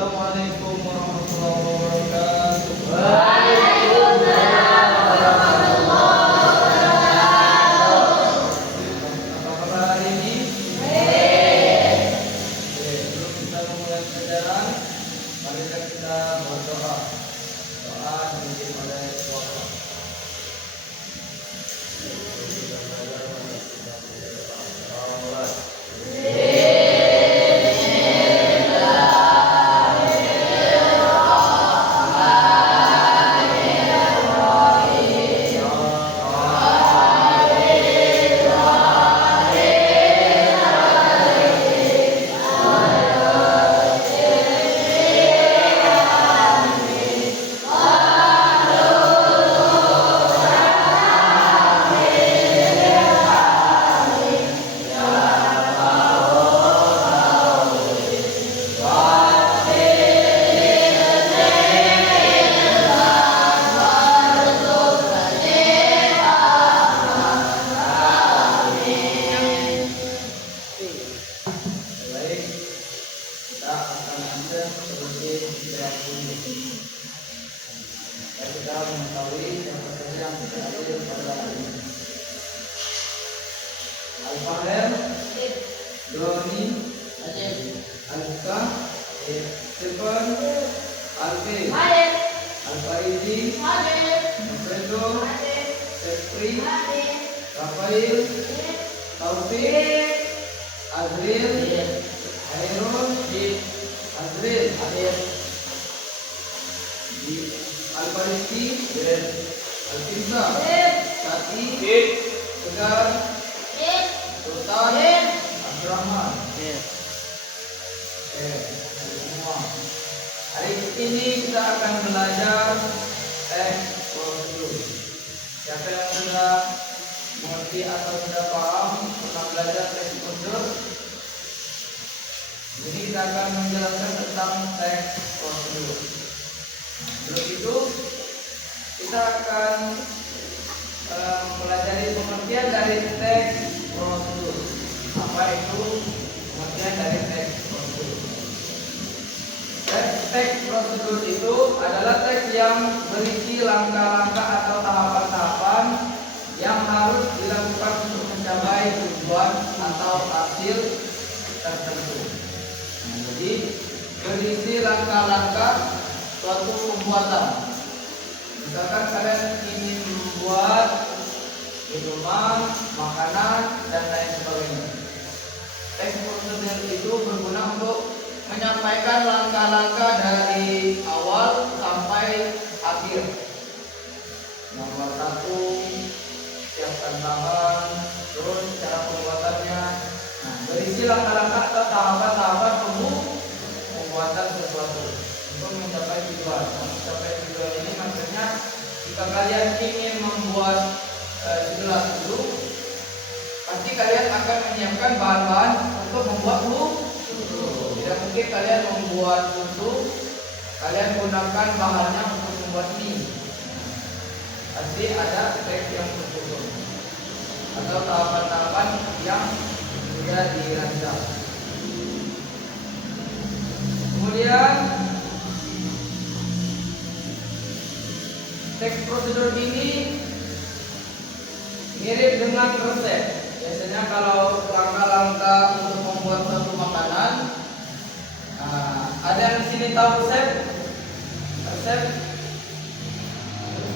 Assalamualaikum warahmatullahi wabarakatuh. Waalaikumsalam warahmatullahi wabarakatuh. Apa kabar hari ini? Baik. Oke, sebelum kita memulai pelajaran, mari kita berdoa. Doa dipimpin oleh Bapak. Baik, kita akan ambil sebagai berapa ini. Dan kita mengetahui siapa saja yang kita ambil pada hari ini. Al-Fahir, Doni, Al-Buka, Stephen, Alfi, Al-Faidi, Alfredo, Sepri, Rafael, Taufik, Azril, Hairul, Azril, Al-Farisi, Al-Kimsa, Sati, Tegar, Sultan, Abdurrahman. Semua. Hari ini kita akan belajar teks prosedur. Siapa yang sudah mengerti atau sudah paham tentang belajar teks prosedur? Jadi kita akan menjelaskan tentang teks prosedur. Sebelum itu kita akan mempelajari pengertian dari teks prosedur. Apa itu pengertian dari teks prosedur? Teks prosedur itu adalah teks yang berisi langkah-langkah atau tahapan-tahapan yang harus dilakukan untuk mencapai tujuan atau hasil tertentu. Jadi berisi langkah-langkah suatu pembuatan. Misalkan kalian ingin membuat minuman, makanan, dan lain sebagainya. Teks prosedur itu berguna untuk menyampaikan langkah-langkah dari awal sampai akhir. Nomor 1, siapkan bahan, terus cara pembuatannya. Nah, berisi langkah-langkah atau tahapan-tahapan pembuatan sesuatu untuk mencapai tujuan. Mencapai tujuan ini maksudnya jika kalian ingin membuat gelas dulu, pasti kalian akan menyiapkan bahan-bahan untuk membuat susu. Tidak mungkin kalian membuat susu, kalian gunakan bahannya untuk membuat mie. Pasti ada step yang tersusun atau tahapan-tahapan yang sudah dirancang. Kemudian teks prosedur ini mirip dengan resep. Biasanya kalau langkah-langkah untuk membuat suatu makanan, ada yang di sini tahu resep?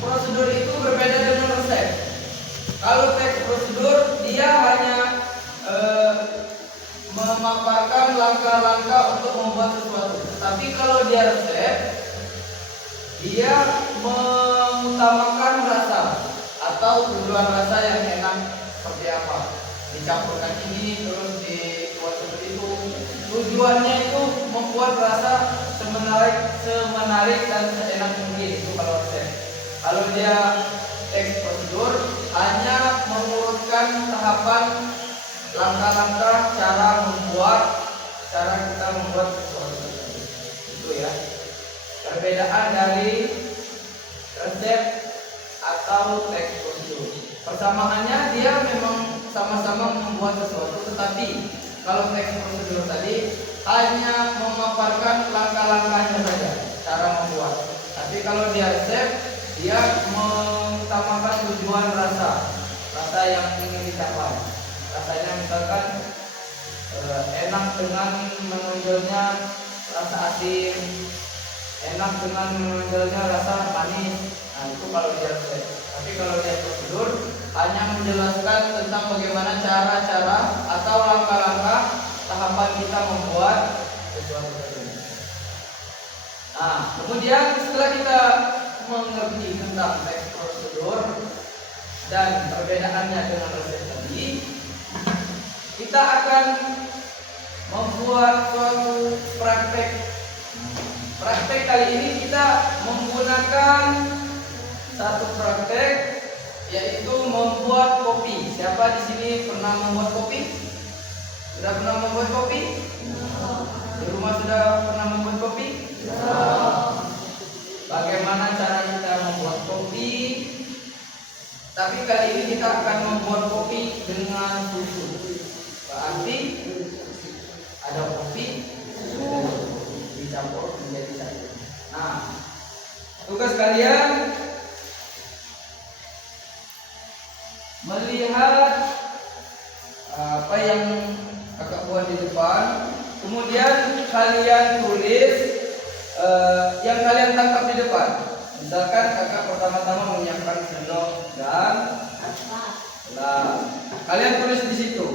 Prosedur itu berbeda dengan resep. Kalau teks prosedur dia hanya memaparkan langkah-langkah untuk membuat sesuatu. Tetapi kalau dia resep, dia mengutamakan rasa atau tujuan rasa yang enak seperti apa. Dicampurkan ini terus dibuat seperti itu. Tujuannya itu membuat rasa semenarik dan seenak mungkin. Itu kalau resep. Kalau dia teks prosedur hanya mengurutkan tahapan langkah-langkah cara kita membuat sesuatu. Itu ya. Perbedaan dari resep atau teks prosedur. Persamaannya dia memang sama-sama membuat sesuatu, tetapi kalau teks prosedur tadi hanya memaparkan langkah-langkah kalau dia resep, dia mengutamakan tujuan rasa yang ingin dicapai. Rasanya misalkan enak dengan menonjolnya rasa asin, enak dengan menonjolnya rasa manis. Nah itu kalau dia resep. Tapi kalau dia prosedur, hanya menjelaskan tentang bagaimana cara-cara atau langkah-langkah tahapan kita membuat sesuatu tersebut. Nah, kemudian setelah kita mengerti tentang teks prosedur dan perbedaannya dengan resep tadi, kita akan membuat suatu praktek. Praktek kali ini kita menggunakan satu praktek, yaitu membuat kopi. Siapa di sini pernah membuat kopi? Sudah pernah membuat kopi? Di rumah sudah pernah membuat kopi? Bagaimana cara kita membuat kopi? Tapi kali ini kita akan membuat kopi dengan susu. Berarti ada kopi, susu dicampur menjadi satu. Nah, tugas kalian melihat apa yang kakak buat di depan, kemudian kalian tulis yang kalian tangkap di depan. Misalkan kakak pertama-tama menyiapkan sendok dan gelas. Kalian tulis di situ.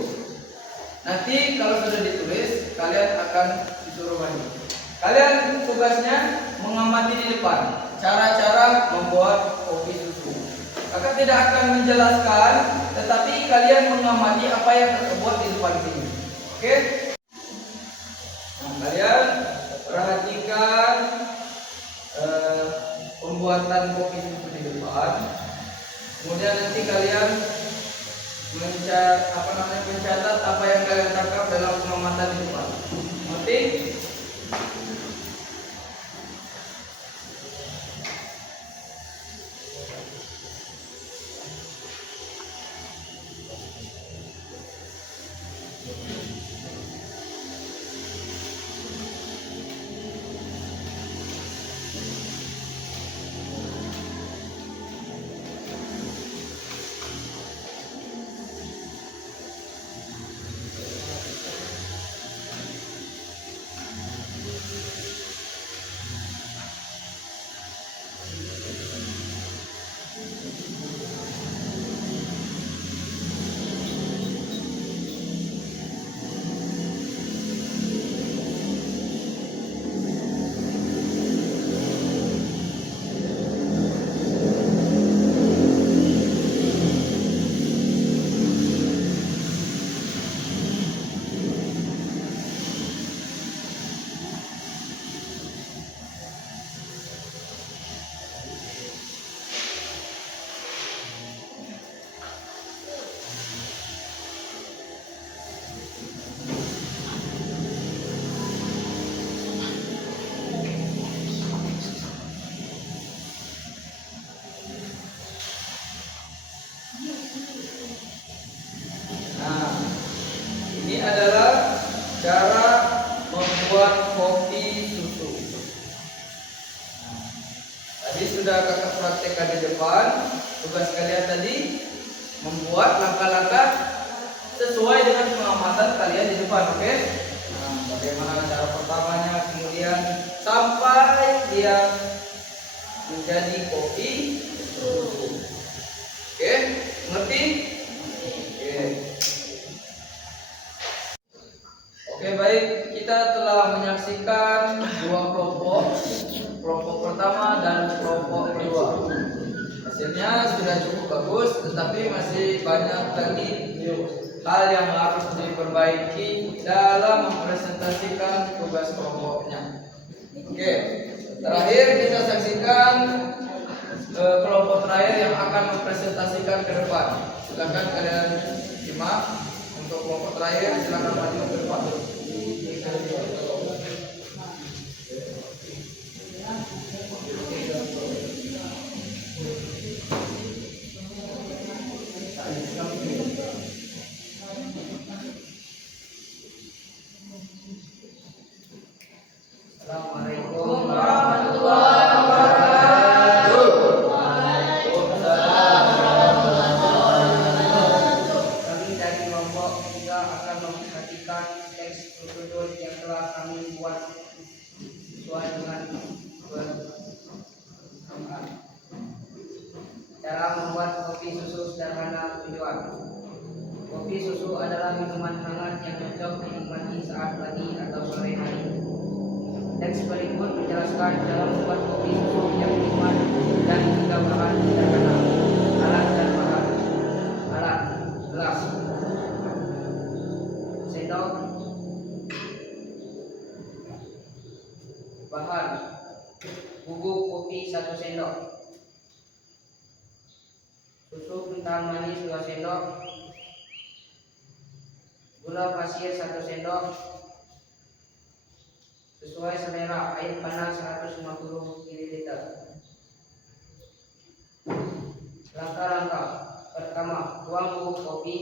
Nanti kalau sudah ditulis, kalian akan disuruh mandi. Kalian tugasnya mengamati di depan cara-cara membuat kopi susu. Kakak tidak akan menjelaskan, tetapi kalian mengamati apa yang terbuat di depan sini. Oke? Nah, kalian perhatikan pembuatan kopi susu di depan. Kemudian nanti kalian mencatat apa yang kalian tangkap dalam pengamatan di depan. Ngerti? Nah, ini adalah cara membuat kopi susu. Tadi sudah kakak praktekkan di depan. Tugas kalian tadi membuat langkah-langkah sesuai dengan pengamatan kalian di depan, oke? Nah, bagaimana cara pertamanya, kemudian sampai dia menjadi kopi susu. Oke, ngerti? Oke, baik, kita telah menyaksikan dua kelompok pertama dan kelompok kedua. Hasilnya sudah cukup bagus, tetapi masih banyak lagi hal yang harus diperbaiki dalam mempresentasikan tugas kelompoknya. Oke, terakhir kita saksikan kelompok terakhir yang akan mempresentasikan ke depan. Silakan kalian simak. Untuk kelompok terakhir, silakan maju ke depan. Assalamualaikum warahmatullahi wabarakatuh. telah kami buat sesuai dengan permintaan. Cara membuat kopi susu sederhana tujuan. Kopi susu adalah minuman hangat yang cocok dinikmati saat pagi atau sore hari. Teks berikut menjelaskan cara membuat kopi susu yang nikmat dan juga bahan sederhana. Alat dan bahan. Alat: gelas, sendok. Bahan: bubuk kopi 1 sendok, susu kental manis 2 sendok, gula pasir 1 sendok, sesuai selera, air panas 150 ml. Langkah-langkah: pertama, tuang bubuk kopi.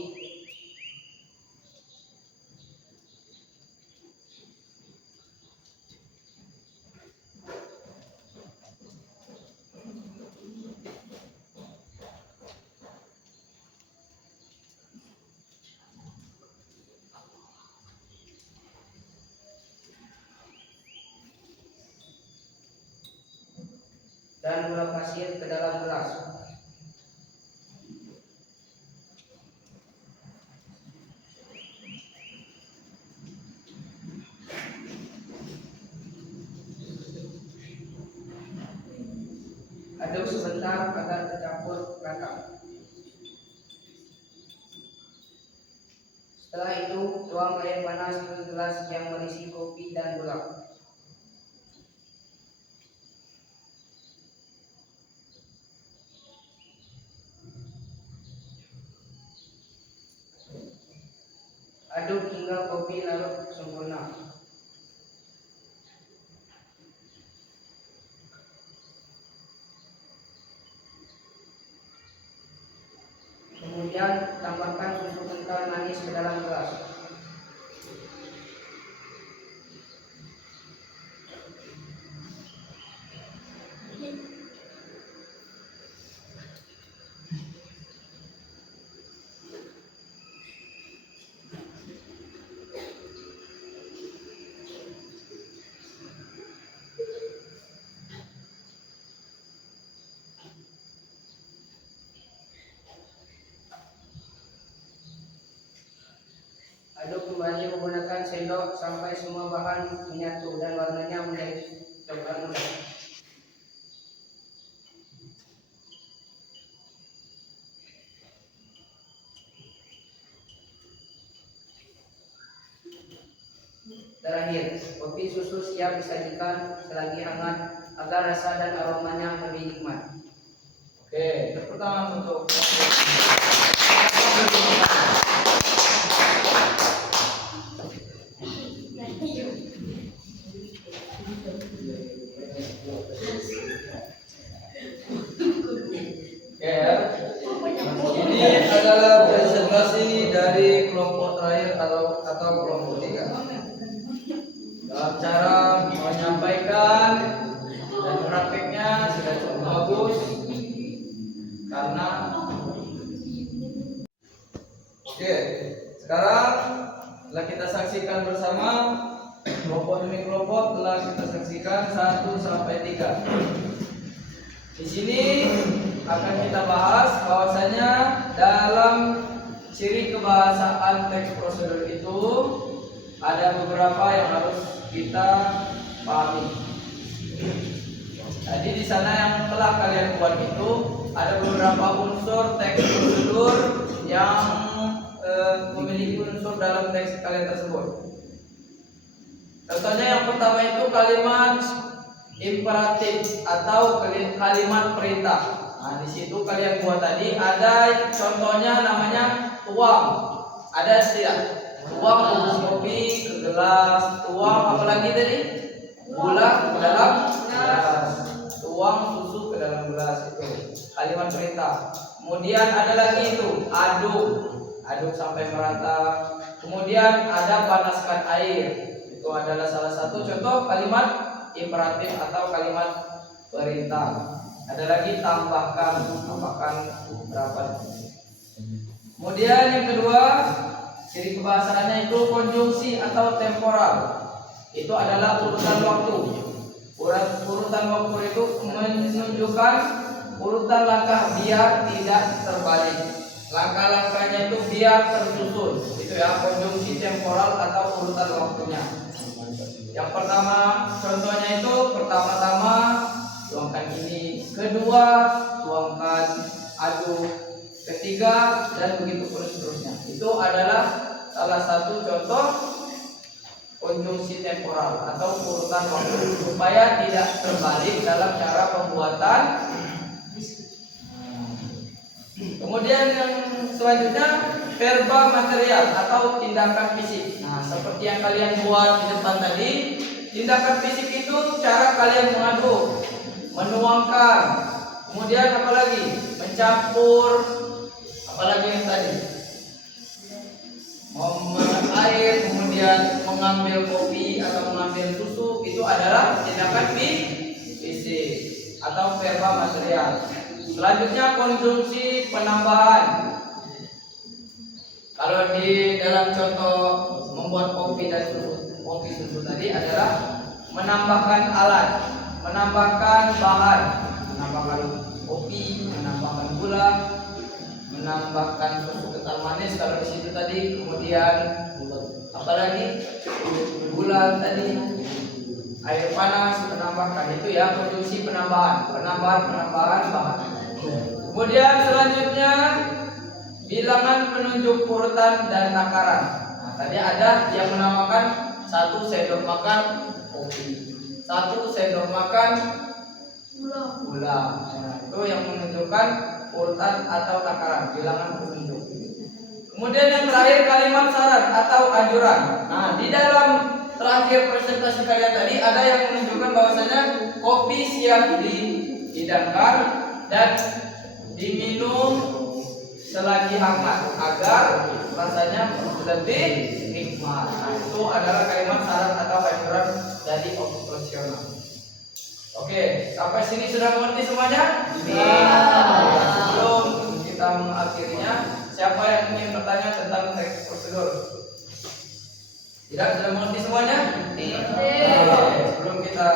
Dan gula pasir ke dalam gelas. Aduk sebentar agar tercampur rata. Setelah itu, tuang air panas ke gelas yang berisi kopi dan gula. Aduk hingga kopi larut sempurna. Kemudian tambahkan susu kental manis ke dalam gelas. Aduk kembali menggunakan sendok sampai semua bahan menyatu dan warnanya menjadi coklat muda. Terakhir, kopi susu siap disajikan selagi hangat agar rasa dan aromanya lebih nikmat. Oke, tepuk tangan untuk ini adalah presentasi dari kelompok terakhir atau kelompok 3. Dalam cara menyampaikan dan prakteknya sudah cukup bagus karena sekarang telah kita saksikan bersama kelompok demi kelompok telah kita saksikan 1 sampai 3. Di sini akan kita bahas bahwasanya dalam ciri kebahasaan teks prosedur itu ada beberapa yang harus kita pahami. Jadi di sana yang telah kalian buat itu ada beberapa unsur teks prosedur yang memiliki unsur dalam teks kalian tersebut. Contohnya yang pertama itu kalimat imperatif atau kalimat perintah. Nah, di situ kalian buat tadi ada contohnya namanya tuang. Ada tidak? Tuang bubuk kopi ke gelas, tuang apalagi tadi? Gula ke dalam gelas. Tuang susu ke dalam gelas itu kalimat perintah. Kemudian ada lagi itu aduk sampai merata. Kemudian ada panaskan air. Itu adalah salah satu contoh kalimat imperatif atau kalimat perintah. Ada lagi tambahkan berapa. Kemudian yang kedua, ciri kebahasaannya itu konjungsi atau temporal. Itu adalah urutan waktu. Urutan waktu itu menunjukkan urutan langkah biar tidak terbalik. Langkah-langkahnya itu biar tersusun. Itu ya konjungsi temporal atau urutan waktunya. Yang pertama, contohnya itu pertama-tama tuangkan ini, kedua tuangkan aduk, ketiga dan begitu pun seterusnya. Itu adalah salah satu contoh konjungsi temporal atau urutan waktu supaya tidak terbalik dalam cara pembuatan. Kemudian yang selanjutnya verba material atau tindakan fisik. Nah, seperti yang kalian buat di depan tadi, tindakan fisik itu cara kalian mengaduk, menuangkan, kemudian apa lagi? Mencampur, apalagi yang tadi? Memasak air, kemudian mengambil kopi atau mengambil susu, itu adalah tindakan fisik atau verba material. Selanjutnya konjungsi penambahan. Kalau di dalam contoh membuat kopi dan susu tadi adalah menambahkan alat, menambahkan bahan, menambahkan kopi, menambahkan gula, menambahkan susu kental manis kalau di situ tadi, kemudian apalagi gula tadi, air panas menambahkan, itu ya konjungsi penambahan bahan. Kemudian selanjutnya bilangan penunjuk urutan dan takaran. Nah, tadi ada yang menamakan 1 sendok makan kopi, 1 sendok makan gula. Nah, itu yang menunjukkan urutan atau takaran, bilangan penunjuk. Kemudian yang terakhir kalimat saran atau anjuran. Nah, di dalam terakhir presentasi kalian tadi ada yang menunjukkan bahwasanya kopi siap dihidangkan dan diminum selagi hangat agar rasanya lebih nikmat. Nah, itu adalah kalimat saran atau anjuran dari operasional. Oke, sampai sini sudah mengerti semuanya? Sebelum kita mengakhirinya, siapa yang ingin bertanya tentang teks prosedur? Tidak, sudah mengerti semuanya? Sebelum kita